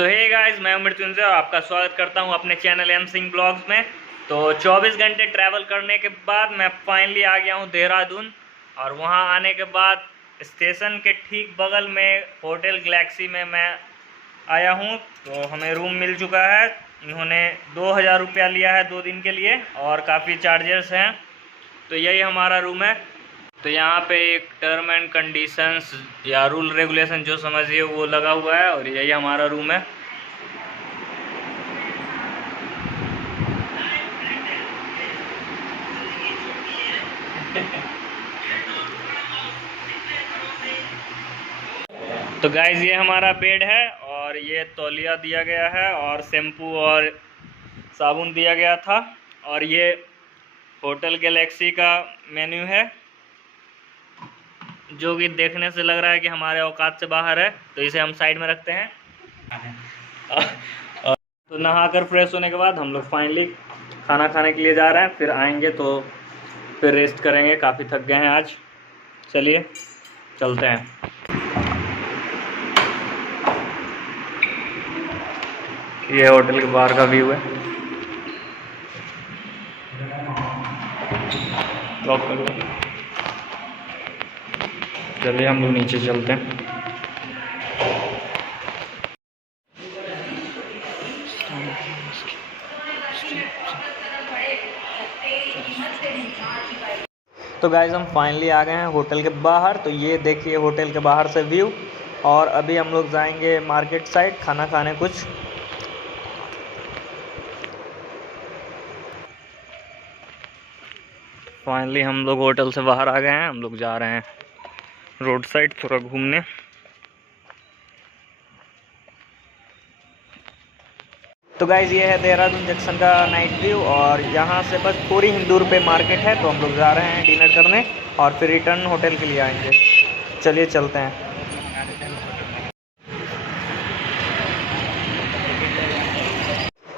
तो hey guys, मैं मृत्युंजय और आपका स्वागत करता हूं अपने चैनल एम सिंह ब्लॉग्स में। तो 24 घंटे ट्रैवल करने के बाद मैं फाइनली आ गया हूं देहरादून। और वहां आने के बाद स्टेशन के ठीक बगल में होटल गैलेक्सी में मैं आया हूं। तो हमें रूम मिल चुका है। इन्होंने 2000 रुपया लिया है 2 दिन के लिए और काफ़ी चार्जेस हैं। तो यही हमारा रूम है। तो यहाँ पे एक टर्म एंड कंडीशंस या रूल रेगुलेशन जो समझिए वो लगा हुआ है और यही हमारा रूम है। तो गाइज ये हमारा बेड है और ये तौलिया दिया गया है और शैम्पू और साबुन दिया गया था। और ये होटल गैलेक्सी का मेन्यू है जो कि देखने से लग रहा है कि हमारे औकात से बाहर है। तो इसे हम साइड में रखते हैं। तो नहाकर फ्रेश होने के बाद हम लोग फाइनली खाना खाने के लिए जा रहे हैं। फिर आएंगे तो फिर रेस्ट करेंगे। काफ़ी थक गए हैं आज। चलिए चलते हैं। ये होटल के बाहर का व्यू है। ड्रॉप कर लो। चलिए हम लोग नीचे चलते हैं। तो गाइज हम फाइनली आ गए हैं होटल के बाहर। तो ये देखिए होटल के बाहर से व्यू। और अभी हम लोग जाएंगे मार्केट साइड खाना खाने कुछ। फाइनली हम लोग होटल से बाहर आ गए हैं। हम लोग जा रहे हैं रोड साइड थोड़ा घूमने। तो गाइज ये है देहरादून जंक्शन का नाइट व्यू। और यहाँ से बस थोड़ी ही दूर पे मार्केट है। तो हम लोग जा रहे हैं डिनर करने और फिर रिटर्न होटल के लिए आएंगे। चलिए चलते हैं।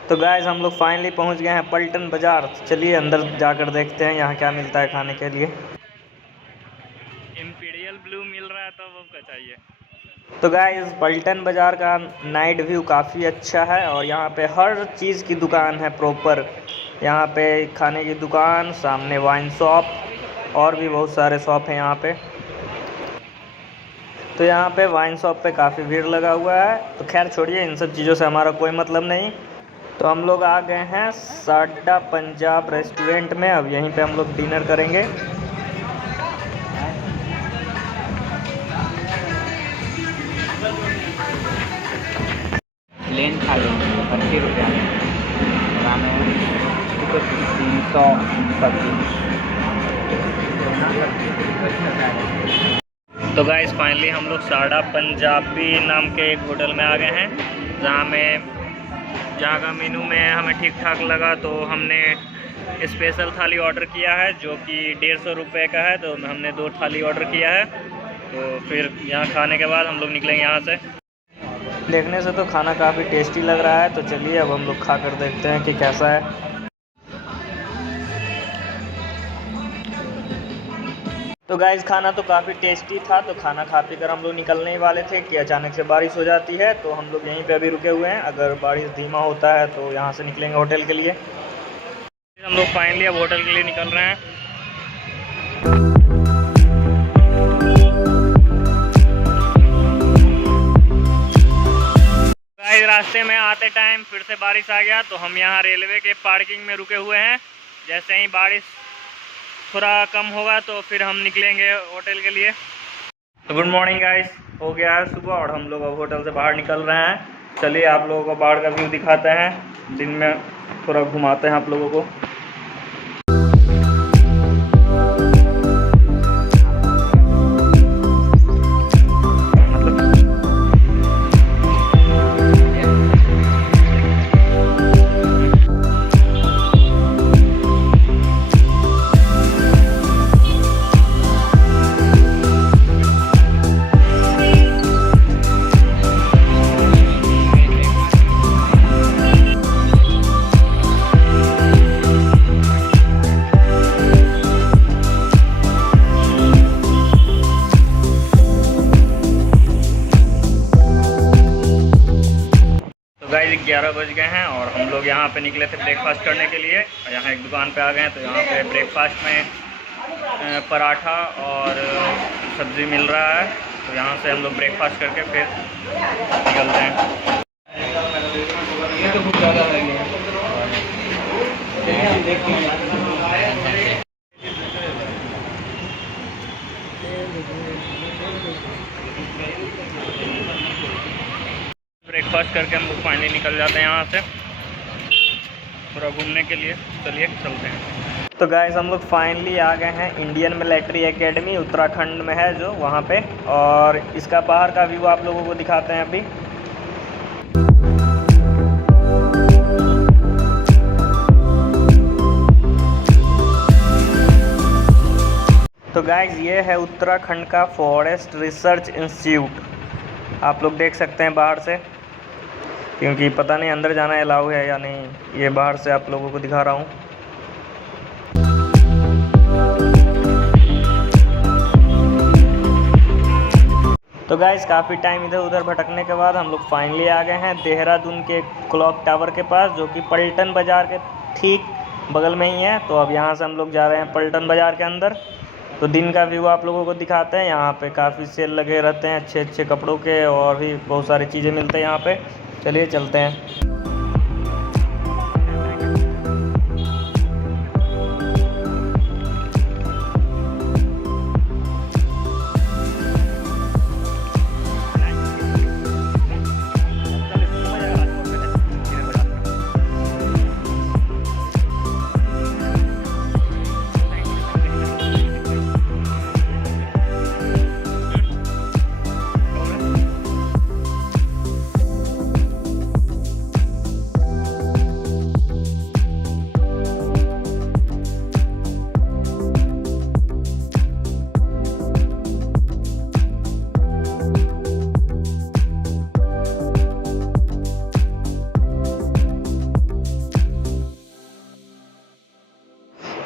तो गाइज हम लोग फाइनली पहुँच गए हैं पलटन बाज़ार। चलिए अंदर जाकर देखते हैं यहाँ क्या मिलता है खाने के लिए। इंपीरियल ब्लू मिल रहा है तो वो क्या चाहिए। तो गाइस पलटन बाज़ार का नाइट व्यू काफ़ी अच्छा है और यहाँ पे हर चीज़ की दुकान है प्रॉपर। यहाँ पे खाने की दुकान, सामने वाइन शॉप और भी बहुत सारे शॉप हैं यहाँ पे। तो यहाँ पे वाइन शॉप पे काफ़ी भीड़ लगा हुआ है। तो खैर छोड़िए, इन सब चीज़ों से हमारा कोई मतलब नहीं। तो हम लोग आ गए हैं साडा पंजाब रेस्टोरेंट में। अब यहीं पे हम लोग डिनर करेंगे। प्लेन थाली 80 रुपया में 300 सब्जी। तो गाइस फाइनली हम लोग साडा पंजाबी नाम के एक होटल में आ गए हैं जहाँ का मेनू में हमें ठीक ठाक लगा। तो हमने स्पेशल थाली ऑर्डर किया है जो कि 150 रुपये का है। तो हमने 2 थाली ऑर्डर किया है। तो फिर यहाँ खाने के बाद हम लोग निकलेंगे यहाँ से। देखने से तो खाना काफ़ी टेस्टी लग रहा है। तो चलिए अब हम लोग खा कर देखते हैं कि कैसा है। तो गाइस खाना तो काफ़ी टेस्टी था। तो खाना खा पी कर हम लोग निकलने ही वाले थे कि अचानक से बारिश हो जाती है। तो हम लोग यहीं पे अभी रुके हुए हैं। अगर बारिश धीमा होता है तो यहाँ से निकलेंगे होटल के लिए। हम लोग फाइनली अब होटल के लिए निकल रहे हैं। गाइस रास्ते में आते टाइम फिर से बारिश आ गया। तो हम यहाँ रेलवे के पार्किंग में रुके हुए हैं। जैसे ही बारिश थोड़ा कम होगा तो फिर हम निकलेंगे होटल के लिए। तो गुड मॉर्निंग गाइस, हो गया है सुबह और हम लोग अब होटल से बाहर निकल रहे हैं। चलिए आप लोगों को बाहर का व्यू दिखाते हैं। दिन में थोड़ा घुमाते हैं आप लोगों को। गाइस 11 बज गए हैं और हम लोग यहाँ पे निकले थे ब्रेकफास्ट करने के लिए। यहाँ एक दुकान पे आ गए हैं, तो यहाँ पे ब्रेकफास्ट में पराठा और सब्ज़ी मिल रहा है। तो यहाँ से हम लोग ब्रेकफास्ट करके फिर निकलते हैं। ये तो बहुत ज़्यादा है, चलिए हम देखते हैं। ब्रेकफास्ट करके हम लोग फाइनली निकल जाते हैं यहाँ से पूरा घूमने के लिए। चलिए चलते हैं। तो गाइस हम लोग फाइनली आ गए हैं इंडियन मिलिट्री एकेडमी, उत्तराखंड में है जो, वहाँ पे। और इसका बाहर का व्यू आप लोगों को दिखाते हैं अभी। तो गाइस ये है उत्तराखंड का फॉरेस्ट रिसर्च इंस्टीट्यूट। आप लोग देख सकते हैं बाहर से, क्योंकि पता नहीं अंदर जाना अलाउ है या नहीं। ये बाहर से आप लोगों को दिखा रहा हूँ। तो गाइस काफ़ी टाइम इधर उधर भटकने के बाद हम लोग फाइनली आ गए हैं देहरादून के क्लॉक टावर के पास, जो कि पलटन बाज़ार के ठीक बगल में ही है। तो अब यहाँ से हम लोग जा रहे हैं पलटन बाज़ार के अंदर। तो दिन का व्यू आप लोगों को दिखाते हैं। यहाँ पे काफ़ी सेल लगे रहते हैं अच्छे अच्छे कपड़ों के, और भी बहुत सारी चीज़ें मिलते हैं यहाँ पे। चलिए चलते हैं।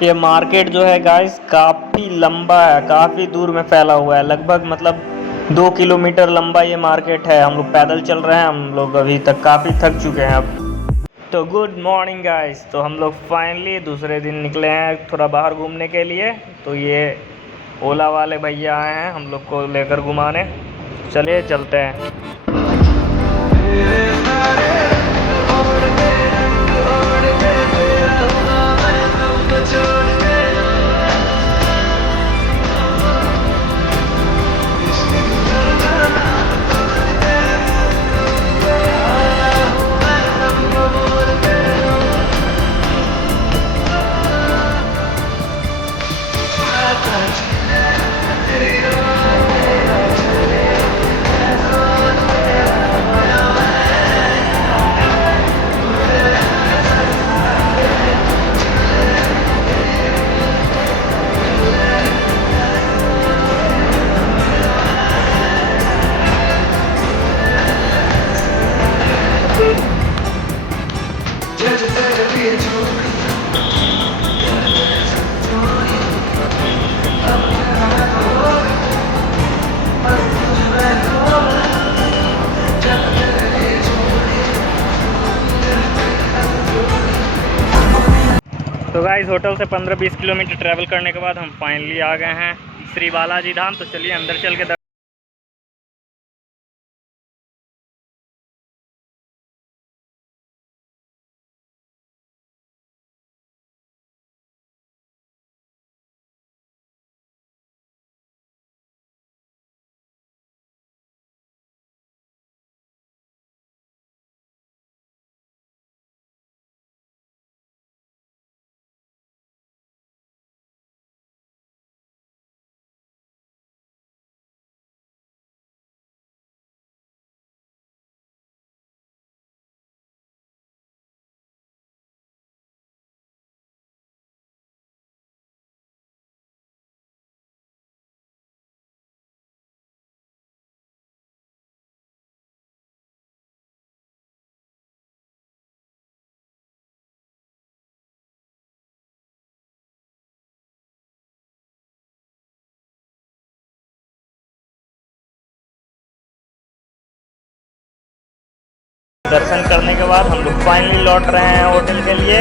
ये मार्केट जो है गाइस काफ़ी लंबा है, काफ़ी दूर में फैला हुआ है। लगभग मतलब 2 किलोमीटर लंबा ये मार्केट है। हम लोग पैदल चल रहे हैं, हम लोग अभी तक काफ़ी थक चुके हैं अब। तो गुड मॉर्निंग गाइस। तो हम लोग फाइनली दूसरे दिन निकले हैं थोड़ा बाहर घूमने के लिए। तो ये ओला वाले भैया आए हैं हम लोग को लेकर घुमाने। चलिए चलते हैं। तो गाइस होटल से 15-20 किलोमीटर ट्रैवल करने के बाद हम फाइनली आ गए हैं श्री बालाजी धाम। तो चलिए अंदर चल के दर्शन करने के बाद हम लोग फाइनली लौट रहे हैं होटल के लिए।